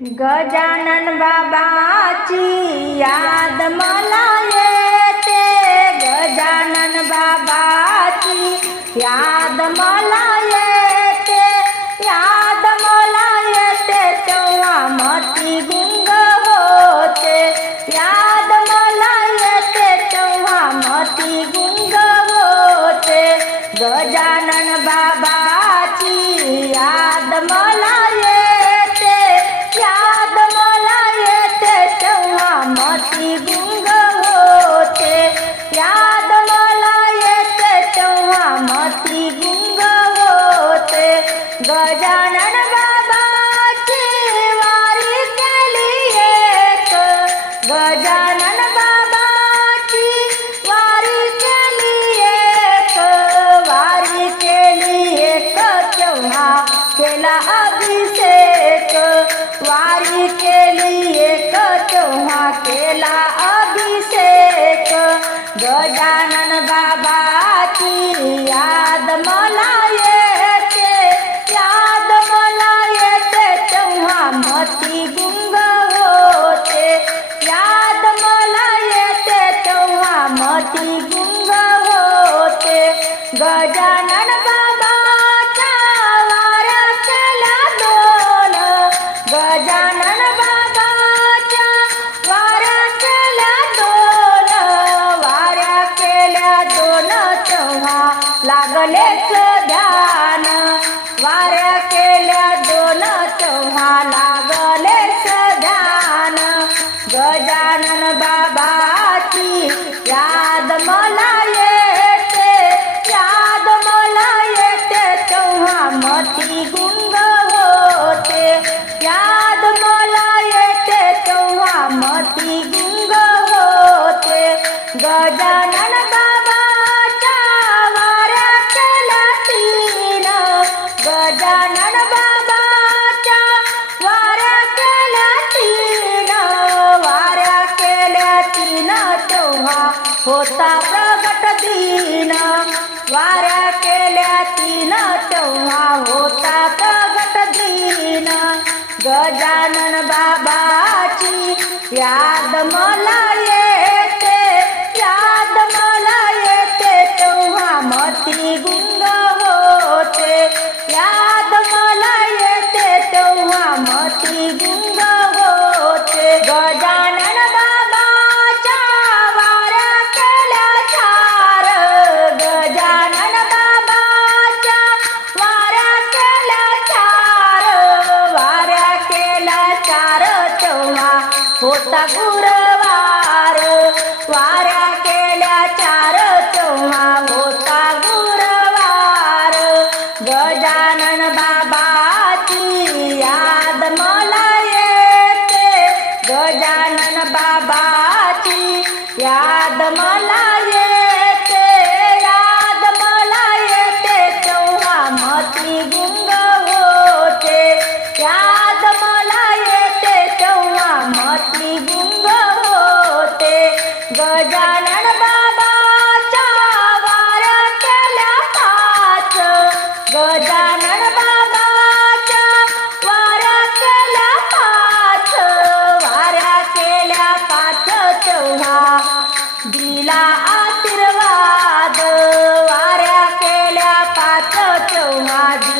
ગજાનન બાબાચી યાદ મલાયે તે. ગજાનન બાબાચી યાદ મલાયે તે. યાદ મલાયે તે. ચૌવા મતી ગુંગ હોતે યાદ મલાયે તે. ચૌવા મતી ગુંગ હોતે ગજાનન બાબાચી યાદ મલાયે अभिषेक वारी के लिए केला अभिषेक गजानन बाबा की याद मलाए के याद मलाए के चौहा मती गुंग होते याद मलाए के चौहा मती गुंग होते गजानन गजानन बाबाच्या वाऱ्या केल्या तीन गजानन बाबाच्या वाऱ्या केल्या तीन वाऱ्या केल्या तीन तेव्हा होता प्रगट दिन. वाऱ्या केल्या तीन तेव्हा होता प्रगट दिन. गजानन बाबाची याद मला होता गुरुवार. वाऱ्या केल्या चार तेव्हा होता गुरुवार. गजानन बाबाची याद मला येते. गजानन बाबाची याद मला Madi.